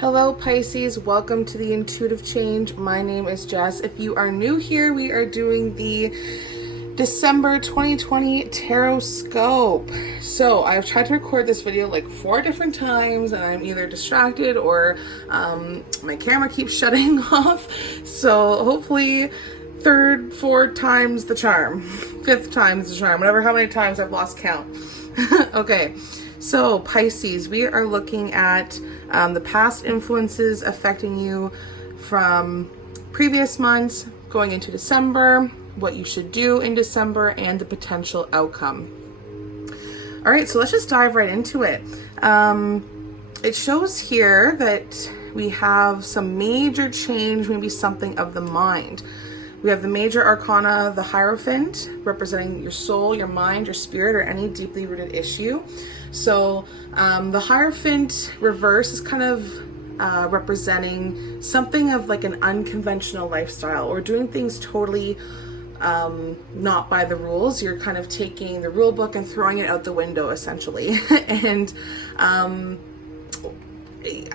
Hello Pisces, welcome to the Intuitive Change. My name is Jess. If you are new here, we are doing the December 2020 Tarotscope. So I've tried to record this video like 4 different times and I'm either distracted or my camera keeps shutting off. So hopefully 3rd, 4th time's the charm, 5th time's the charm, whatever, how many times I've lost count. Okay, so Pisces, we are looking at the past influences affecting you from previous months going into December, what you should do in December, and the potential outcome. All right, so let's just dive right into it. It shows here that we have some major change, maybe something of the mind. We have the major arcana, the Hierophant, representing your soul, your mind, your spirit, or any deeply rooted issue. So the Hierophant reverse is kind of representing something of like an unconventional lifestyle, or doing things totally not by the rules. You're kind of taking the rule book and throwing it out the window, essentially. And I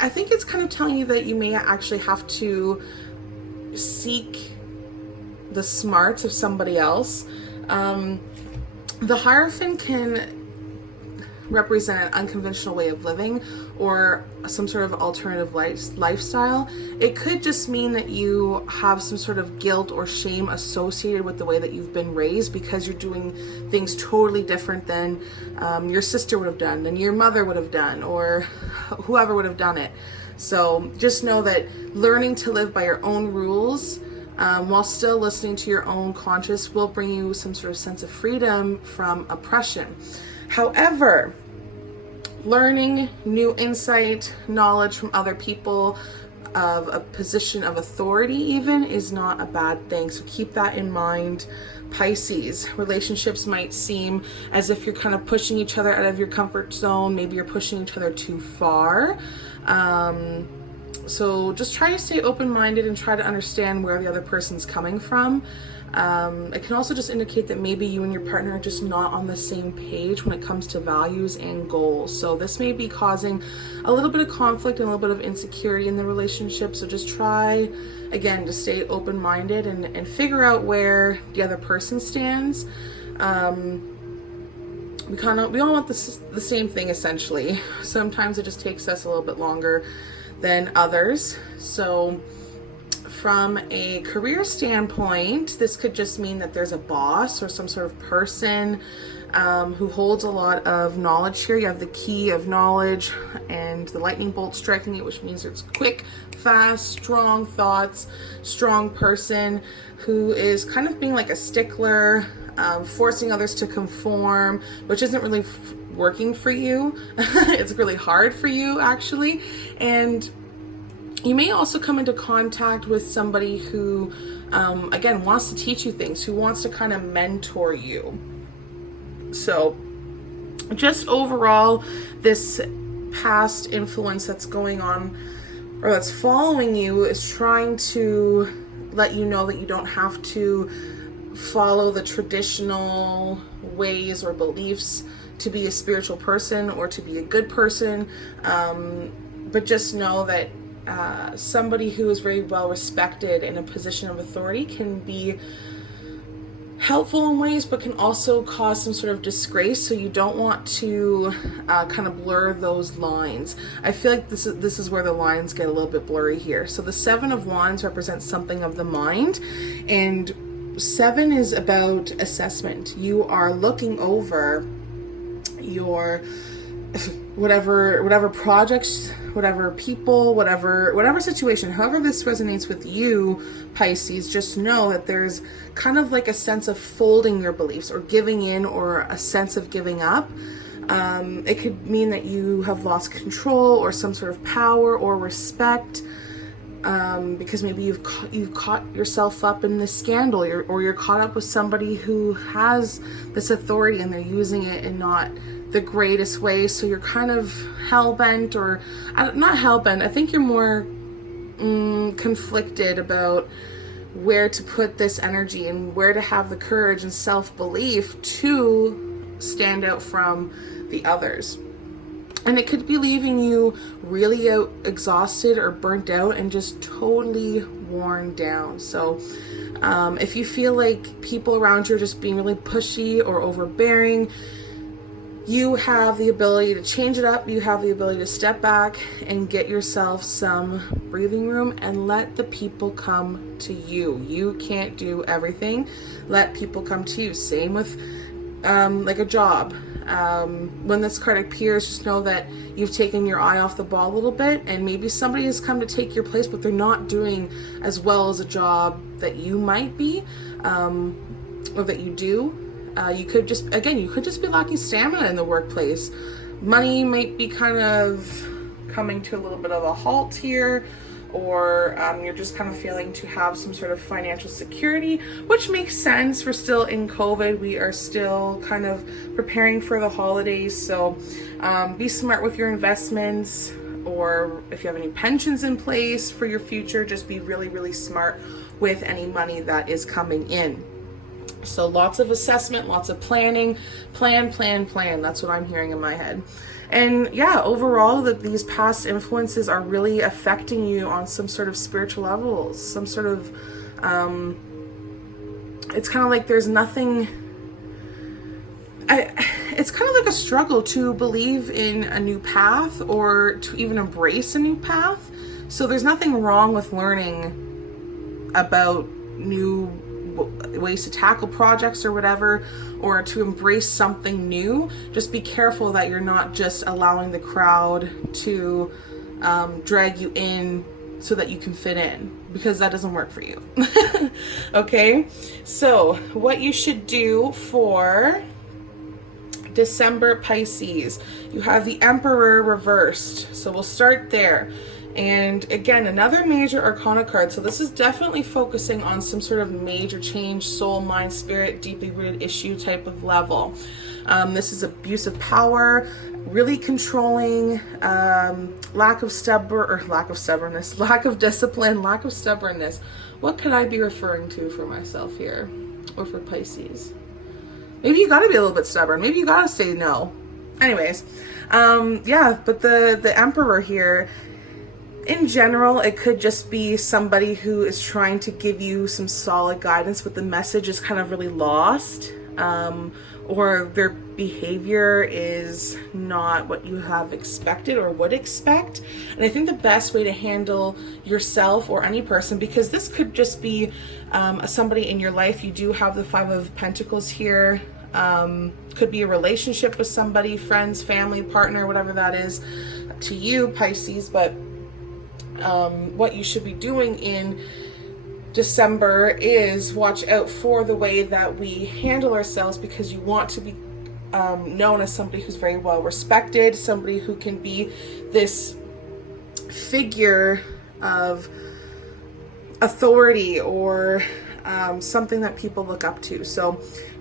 think it's kind of telling you that you may actually have to seek the smarts of somebody else. The Hierophant can represent an unconventional way of living or some sort of alternative lifestyle. It could just mean that you have some sort of guilt or shame associated with the way that you've been raised, because you're doing things totally different than your sister would have done, than your mother would have done, or whoever would have done it. So just know that learning to live by your own rules while still listening to your own conscience will bring you some sort of sense of freedom from oppression. However, learning new insight, knowledge from other people of a position of authority even is not a bad thing. So keep that in mind, Pisces. Relationships might seem as if you're kind of pushing each other out of your comfort zone. Maybe you're pushing each other too far. So just try to stay open-minded and try to understand where the other person's coming from. It can also just indicate that maybe you and your partner are just not on the same page when it comes to values and goals. So this may be causing a little bit of conflict and a little bit of insecurity in the relationship. So just try, again, to stay open-minded and figure out where the other person stands. We all want the same thing, essentially. Sometimes it just takes us a little bit longer than others. So from a career standpoint, this could just mean that there's a boss or some sort of person who holds a lot of knowledge here. You have the key of knowledge and the lightning bolt striking it, which means it's quick, fast, strong thoughts, strong person who is kind of being like a stickler, forcing others to conform, which isn't really working for you. It's really hard for you, actually. And you may also come into contact with somebody who, again, wants to teach you things, who wants to kind of mentor you. So just overall, this past influence that's going on or that's following you is trying to let you know that you don't have to follow the traditional ways or beliefs to be a spiritual person or to be a good person, but just know that somebody who is very well respected in a position of authority can be helpful in ways, but can also cause some sort of disgrace. So you don't want to kind of blur those lines. I feel like this is where the lines get a little bit blurry here. So the 7 of Wands represents something of the mind, and 7 is about assessment. You are looking over your whatever projects, whatever people, whatever situation, however this resonates with you, Pisces, just know that there's kind of like a sense of folding your beliefs or giving in, or a sense of giving up. It could mean that you have lost control or some sort of power or respect, because maybe you've caught yourself up in this scandal, or you're caught up with somebody who has this authority and they're using it in not the greatest way. So you're kind of hell-bent, or not hell-bent, I think you're more conflicted about where to put this energy and where to have the courage and self-belief to stand out from the others. And it could be leaving you really exhausted or burnt out and just totally worn down. So if you feel like people around you are just being really pushy or overbearing, you have the ability to change it up. You have the ability to step back and get yourself some breathing room and let the people come to you. You can't do everything. Let people come to you. Same with like a job. When this card appears, just know that you've taken your eye off the ball a little bit, and maybe somebody has come to take your place, but they're not doing as well as a job that you might be, or that you do. You could just be lacking stamina in the workplace. Money might be kind of coming to a little bit of a halt here, or you're just kind of feeling to have some sort of financial security, which makes sense. We're still in COVID. We are still kind of preparing for the holidays. So be smart with your investments, or if you have any pensions in place for your future, just be really, really smart with any money that is coming in. So lots of assessment, lots of planning, plan. That's what I'm hearing in my head. And yeah, overall, these past influences are really affecting you on some sort of spiritual levels, some sort of, it's kind of like there's nothing, it's kind of like a struggle to believe in a new path or to even embrace a new path. So there's nothing wrong with learning about new ways to tackle projects or whatever, or to embrace something new. Just be careful that you're not just allowing the crowd to drag you in so that you can fit in, because that doesn't work for you. Okay, so what you should do for December, Pisces, you have the Emperor reversed, so we'll start there. And again, another major arcana card. So this is definitely focusing on some sort of major change, soul, mind, spirit, deeply rooted issue type of level. This is abuse of power, really controlling, lack of stubbornness, lack of discipline, lack of stubbornness. What could I be referring to for myself here, or for Pisces? Maybe you gotta be a little bit stubborn. Maybe you gotta say no. Anyways, yeah, but the Emperor here, in general, it could just be somebody who is trying to give you some solid guidance, but the message is kind of really lost, or their behavior is not what you have expected or would expect. And I think the best way to handle yourself or any person, because this could just be somebody in your life. You do have the Five of Pentacles here. Could be a relationship with somebody, friends, family, partner, whatever that is to you, Pisces. But what you should be doing in December is watch out for the way that we handle ourselves, because you want to be known as somebody who's very well respected, somebody who can be this figure of authority, or something that people look up to. So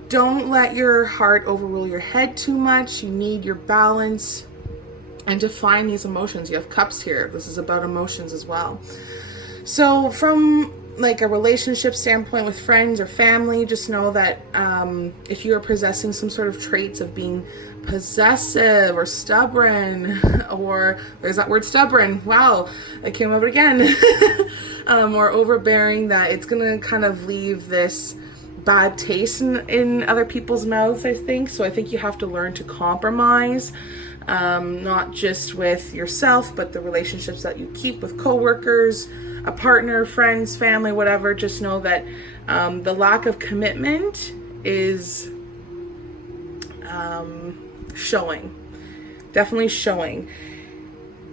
don't let your heart overrule your head too much. You need your balance and define these emotions. You have cups here. This is about emotions as well. So from like a relationship standpoint with friends or family, just know that if you are possessing some sort of traits of being possessive or stubborn, or there's that word stubborn, wow, it came up again, or overbearing, that it's gonna kind of leave this bad taste in other people's mouths, I think. So I think you have to learn to compromise, not just with yourself, but the relationships that you keep with coworkers, a partner, friends, family, whatever. Just know that the lack of commitment is showing, definitely showing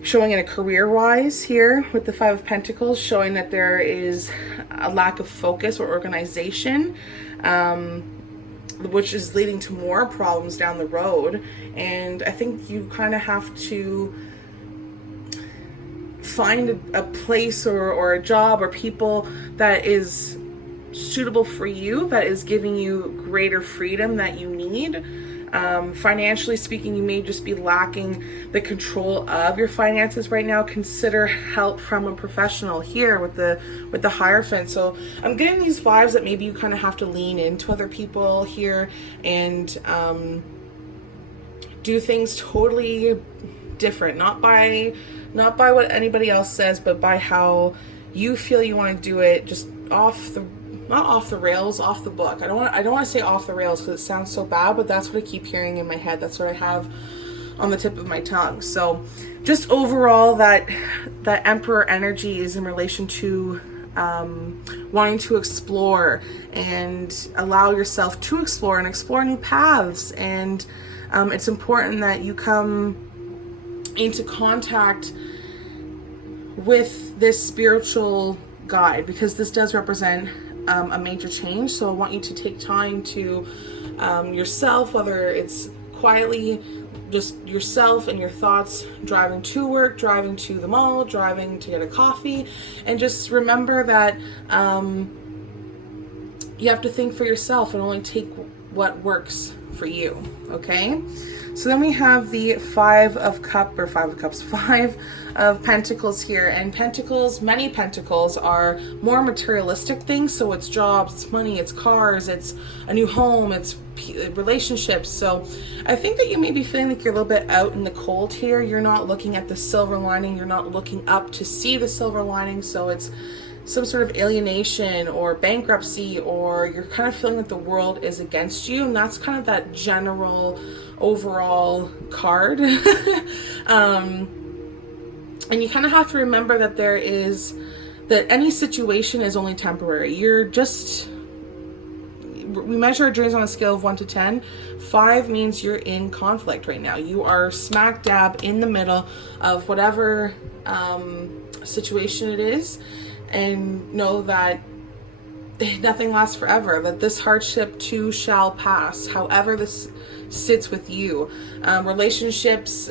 in a career-wise here with the Five of Pentacles, showing that there is a lack of focus or organization, which is leading to more problems down the road. And I think you kind of have to find a place or a job or people that is suitable for you, that is giving you greater freedom that you need. Financially speaking, you may just be lacking the control of your finances right now. Consider help from a professional here with the Hierophant. So I'm getting these vibes that maybe you kind of have to lean into other people here and do things totally different, not by what anybody else says, but by how you feel you want to do it, just not off the rails, off the book. I don't want to say off the rails because it sounds so bad, but that's what I keep hearing in my head. That's what I have on the tip of my tongue. So just overall, that Emperor energy is in relation to wanting to explore and allow yourself to explore and explore new paths. And it's important that you come into contact with this spiritual guide, because this does represent a major change. So I want you to take time to yourself, whether it's quietly, just yourself and your thoughts, driving to work, driving to the mall, driving to get a coffee, and just remember that you have to think for yourself and only take what works for you. Okay, so then we have the Five of Pentacles here, and many pentacles are more materialistic things. So it's jobs, it's money, it's cars, it's a new home, it's relationships. So I think that you may be feeling like you're a little bit out in the cold here. You're not looking at the silver lining, you're not looking up to see the silver lining. So it's some sort of alienation or bankruptcy, or you're kind of feeling that the world is against you, and that's kind of that general overall card. And you kind of have to remember that that any situation is only temporary. We measure our dreams on a scale of 1 to 10. 5 means you're in conflict right now. You are smack dab in the middle of whatever situation it is, and know that nothing lasts forever, that this hardship too shall pass, however this sits with you. Relationships,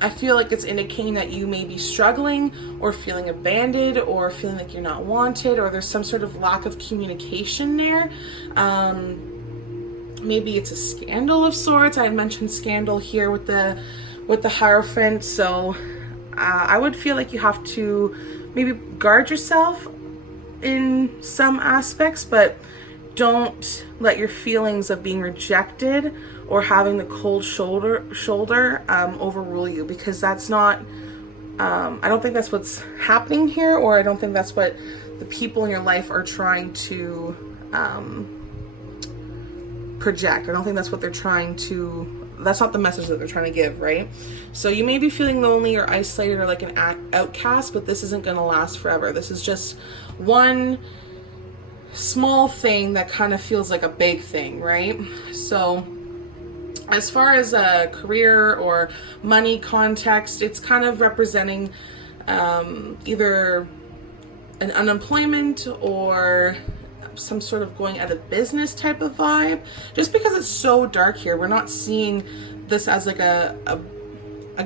I feel like it's indicating that you may be struggling or feeling abandoned or feeling like you're not wanted, or there's some sort of lack of communication there. Maybe it's a scandal of sorts. I had mentioned scandal here with the Hierophant. So I would feel like you have to maybe guard yourself in some aspects, but don't let your feelings of being rejected or having the cold shoulder overrule you, because that's not, I don't think that's what's happening here, or I don't think that's what the people in your life are trying to project. I don't think that's what they're trying to, that's not the message that they're trying to give, right? So you may be feeling lonely or isolated or like an outcast, but this isn't going to last forever. This is just one small thing that kind of feels like a big thing, right? So as far as a career or money context, it's kind of representing either an unemployment or some sort of going out of business type of vibe. Just because it's so dark here, we're not seeing this as like a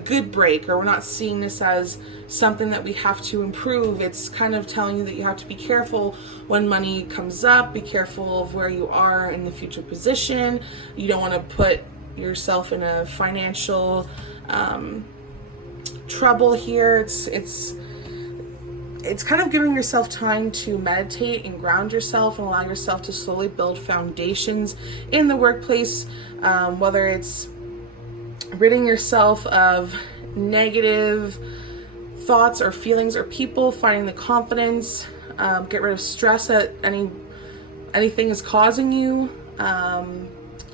good break, or we're not seeing this as something that we have to improve. It's kind of telling you that you have to be careful when money comes up, be careful of where you are in the future position. You don't want to put yourself in a financial trouble here. It's kind of giving yourself time to meditate and ground yourself and allow yourself to slowly build foundations in the workplace, whether it's ridding yourself of negative thoughts or feelings or people, finding the confidence, get rid of stress that anything is causing you.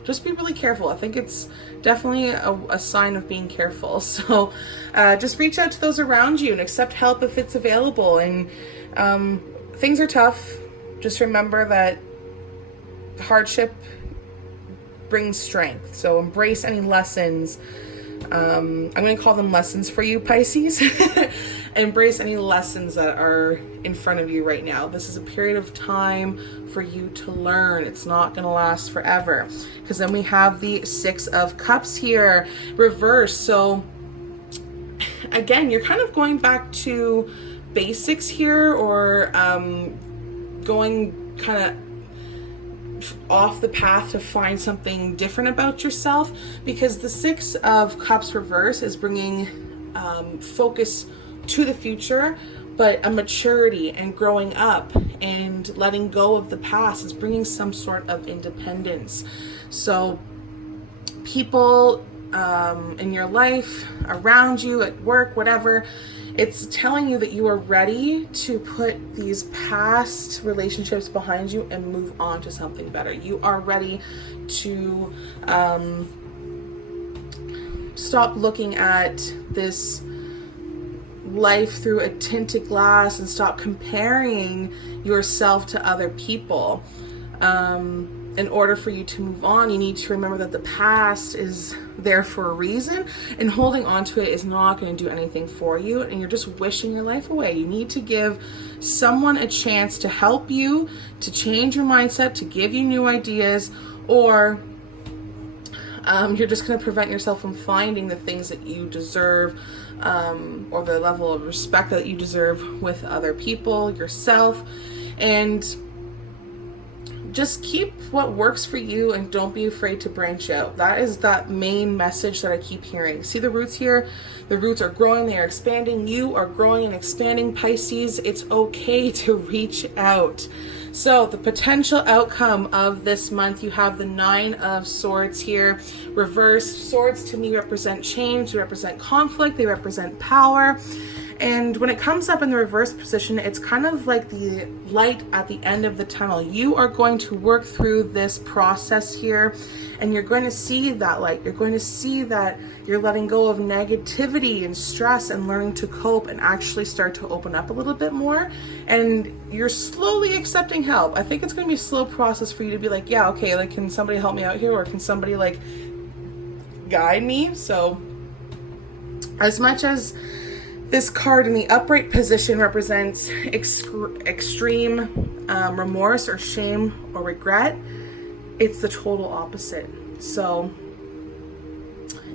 Just be really careful. I think it's definitely a sign of being careful. So just reach out to those around you and accept help if it's available. And things are tough. Just remember that hardship brings strength. So embrace any lessons. I'm going to call them lessons for you, Pisces. Embrace any lessons that are in front of you right now. This is a period of time for you to learn. It's not going to last forever. Because then we have the Six of Cups here, reversed. So again, you're kind of going back to basics here, or going kind of off the path to find something different about yourself, because the Six of Cups reverse is bringing focus to the future, but a maturity and growing up and letting go of the past is bringing some sort of independence. So people in your life, around you, at work, whatever. It's telling you that you are ready to put these past relationships behind you and move on to something better. You are ready to stop looking at this life through a tinted glass and stop comparing yourself to other people. In order for you to move on, you need to remember that the past is there for a reason, and holding on to it is not going to do anything for you, and you're just wishing your life away. You need to give someone a chance to help you, to change your mindset, to give you new ideas, or you're just going to prevent yourself from finding the things that you deserve, or the level of respect that you deserve with other people, yourself. And just keep what works for you and don't be afraid to branch out. That is that main message that I keep hearing. See the roots here? The roots are growing, they are expanding. You are growing and expanding, Pisces. It's okay to reach out. So the potential outcome of this month, you have the 9 of Swords here. Reversed. Swords to me represent change, they represent conflict, they represent power. And when it comes up in the reverse position, it's kind of like the light at the end of the tunnel. You are going to work through this process here, and you're going to see that light. You're going to see that you're letting go of negativity and stress and learning to cope and actually start to open up a little bit more. And you're slowly accepting help. I think it's going to be a slow process for you to be like, yeah, okay, like, can somebody help me out here? Or can somebody like guide me? So as much as this card in the upright position represents extreme remorse or shame or regret, it's the total opposite. So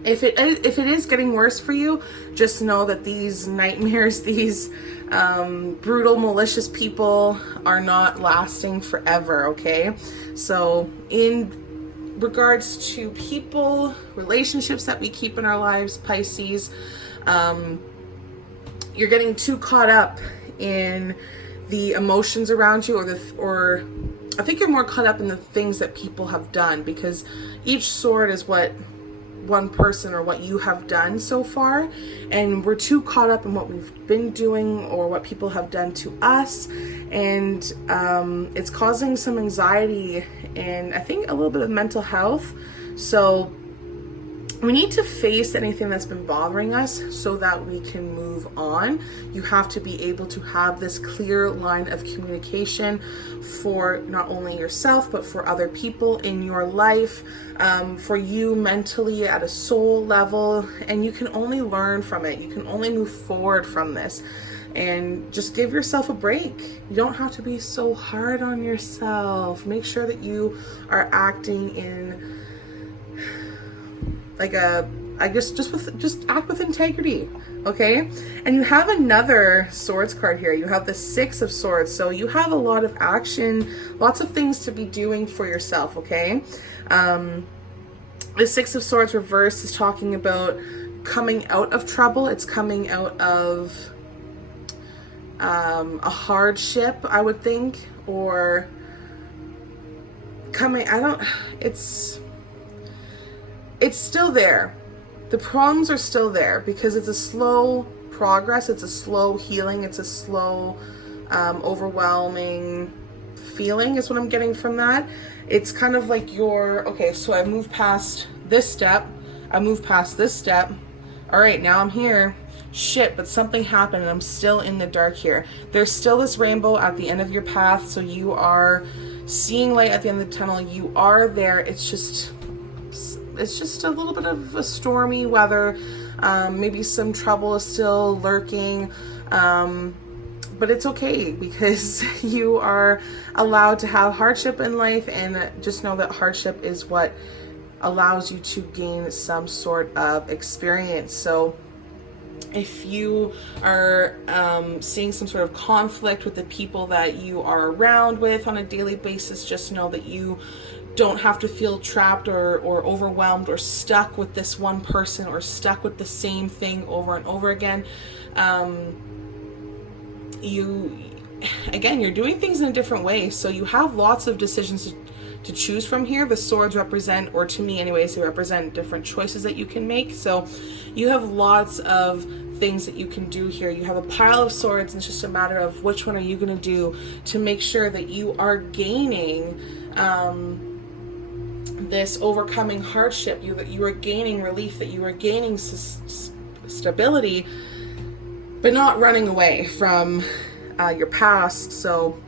if it is getting worse for you, just know that these nightmares, these brutal, malicious people are not lasting forever, okay? So in regards to people, relationships that we keep in our lives, Pisces, you're getting too caught up in the emotions around you, or I think you're more caught up in the things that people have done, because each sword is what one person or what you have done so far, and we're too caught up in what we've been doing or what people have done to us, and it's causing some anxiety and I think a little bit of mental health. So we need to face anything that's been bothering us so that we can move on. You have to be able to have this clear line of communication for not only yourself, but for other people in your life, for you mentally at a soul level, and you can only learn from it. You can only move forward from this. And just give yourself a break. You don't have to be so hard on yourself. Make sure that you are acting in like just act with integrity, okay? And you have another Swords card here. You have the 6 of Swords. So you have a lot of action, lots of things to be doing for yourself, okay? The 6 of Swords reversed is talking about coming out of trouble. It's coming out of a hardship, I would think, or it's still there. The problems are still there because it's a slow progress. It's a slow healing. It's a slow, overwhelming feeling is what I'm getting from that. It's kind of like okay, so I moved past this step. I moved past this step. All right, now I'm here. Shit, but something happened and I'm still in the dark here. There's still this rainbow at the end of your path. So you are seeing light at the end of the tunnel. You are there. It's just a little bit of a stormy weather. Maybe some trouble is still lurking, but it's okay because you are allowed to have hardship in life, and just know that hardship is what allows you to gain some sort of experience. So if you are seeing some sort of conflict with the people that you are around with on a daily basis, just know that you don't have to feel trapped or overwhelmed or stuck with this one person or stuck with the same thing over and over again. You're doing things in a different way, so you have lots of decisions to choose from here. The swords represent, or to me anyways, they represent different choices that you can make. So you have lots of things that you can do here. You have a pile of swords, and it's just a matter of which one are you going to do to make sure that you are gaining this overcoming hardship, that you are gaining relief, that you are gaining stability, but not running away from your past. So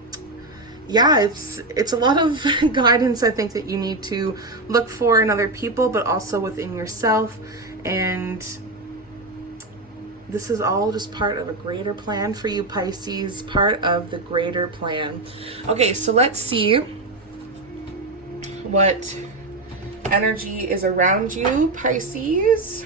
yeah, it's a lot of guidance, I think, that you need to look for in other people, but also within yourself. And this is all just part of a greater plan for you, Pisces, part of the greater plan. Okay, so let's see what energy is around you, Pisces.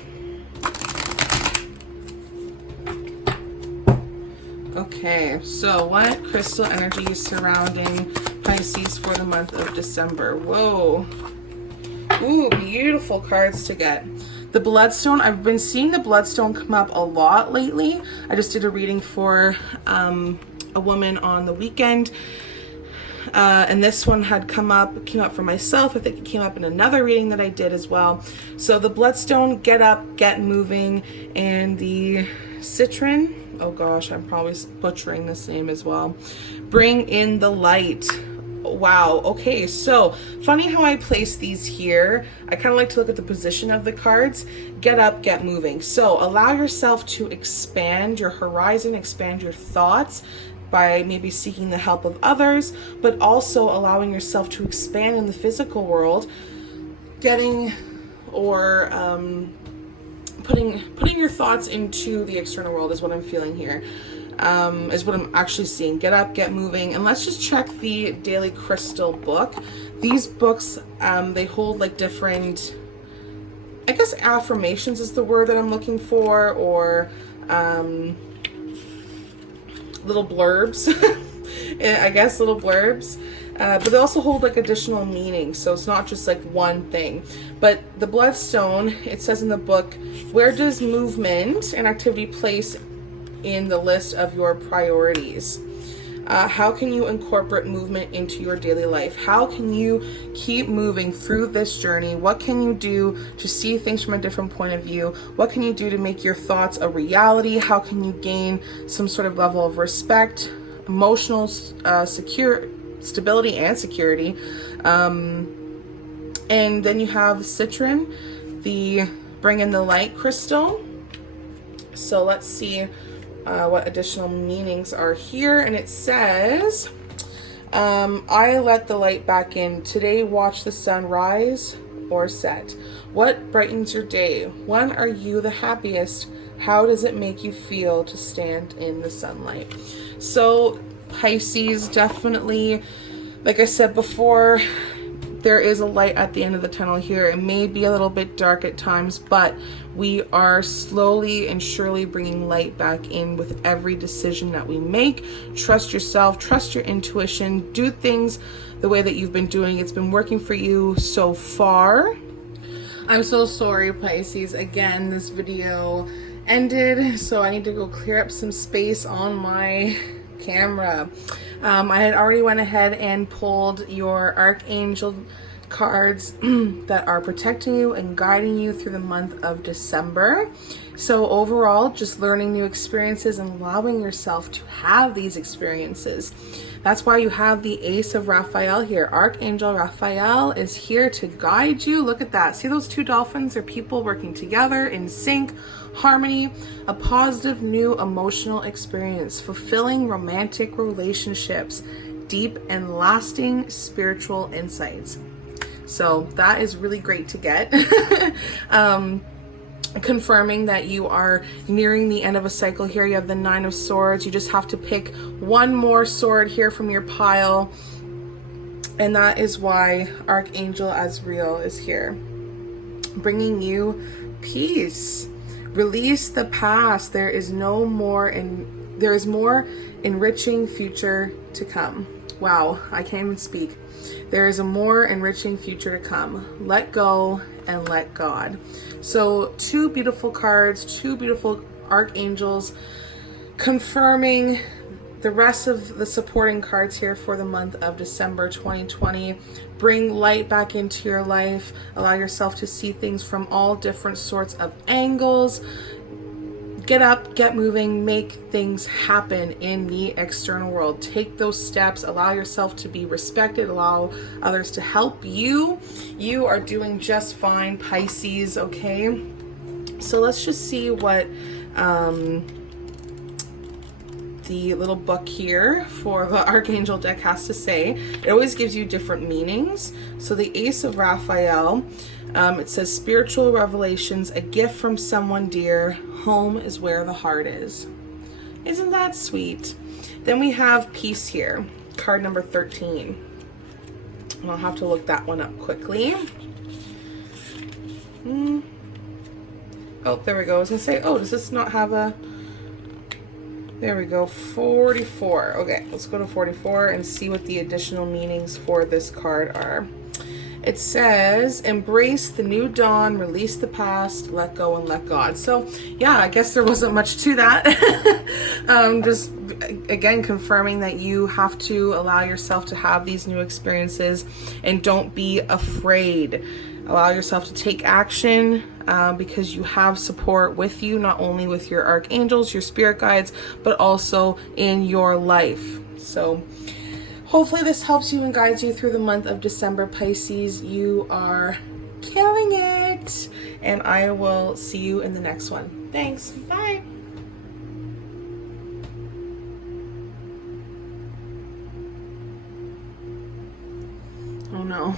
Okay, so what crystal energy is surrounding Pisces for the month of December? Whoa. Ooh, beautiful cards to get. The Bloodstone, I've been seeing the Bloodstone come up a lot lately. I just did a reading for a woman on the weekend. And this one had came up for myself. I think it came up in another reading that I did as well. So the Bloodstone, get up, get moving, and the Citron, oh gosh, I'm probably butchering this name as well, bring in the light. Wow, okay, so funny how I place these here. I kind of like to look at the position of the cards. Get up, get moving. So allow yourself to expand your horizon, expand your thoughts, by maybe seeking the help of others, but also allowing yourself to expand in the physical world, getting or putting your thoughts into the external world is what I'm feeling here, is what I'm actually seeing. Get up, get moving. And let's just check the Daily Crystal book. These books, they hold like different, I guess affirmations is the word that I'm looking for, or little blurbs. I guess little blurbs, but they also hold like additional meanings, so it's not just like one thing. But the Bloodstone, it says in the book, where does movement and activity place in the list of your priorities? How can you incorporate movement into your daily life? How can you keep moving through this journey? What can you do to see things from a different point of view? What can you do to make your thoughts a reality? How can you gain some sort of level of respect, emotional stability and security? And then you have Citron, the bring in the light crystal. So let's see what additional meanings are here. And it says, I let the light back in. Today, watch the sun rise or set. What brightens your day? When are you the happiest? How does it make you feel to stand in the sunlight? So Pisces, definitely, like I said before, there is a light at the end of the tunnel here. It may be a little bit dark at times, but we are slowly and surely bringing light back in with every decision that we make. Trust yourself, trust your intuition, do things the way that you've been doing. It's been working for you so far. I'm so sorry, Pisces. Again, this video ended, so I need to go clear up some space on my camera. I had already went ahead and pulled your Archangel cards that are protecting you and guiding you through the month of December. So overall, just learning new experiences and allowing yourself to have these experiences. That's why you have the Ace of Raphael here. Archangel Raphael is here to guide you. Look at that. See those two dolphins? They're people working together in sync, harmony, a positive new emotional experience, fulfilling romantic relationships, deep and lasting spiritual insights. So that is really great to get. Confirming that you are nearing the end of a cycle here. You have the Nine of Swords. You just have to pick one more sword here from your pile. And that is why Archangel Azrael is here, bringing you peace. Release the past. There is more enriching future to come. Wow, I can't even speak. There is a more enriching future to come. Let go and let God. So two beautiful cards, two beautiful archangels, confirming the rest of the supporting cards here for the month of December 2020, bring light back into your life. Allow yourself to see things from all different sorts of angles. Get up, get moving, make things happen in the external world. Take those steps, allow yourself to be respected, allow others to help you. You are doing just fine, Pisces, okay? So let's just see what the little book here for the Archangel deck has to say. It always gives you different meanings. So the Ace of Raphael, it says spiritual revelations, a gift from someone dear, home is where the heart is. Isn't that sweet? Then we have peace here, card number 13. And I'll have to look that one up quickly. Oh, there we go. I was gonna say, oh, does this not have a... There we go, 44. Okay, let's go to 44 and see what the additional meanings for this card are. It says, embrace the new dawn, release the past, let go and let God. So yeah, I guess there wasn't much to that. Just again, confirming that you have to allow yourself to have these new experiences and don't be afraid. Allow yourself to take action because you have support with you, not only with your archangels, your spirit guides, but also in your life. So hopefully this helps you and guides you through the month of December, Pisces. You are killing it. And I will see you in the next one. Thanks. Bye. Oh no.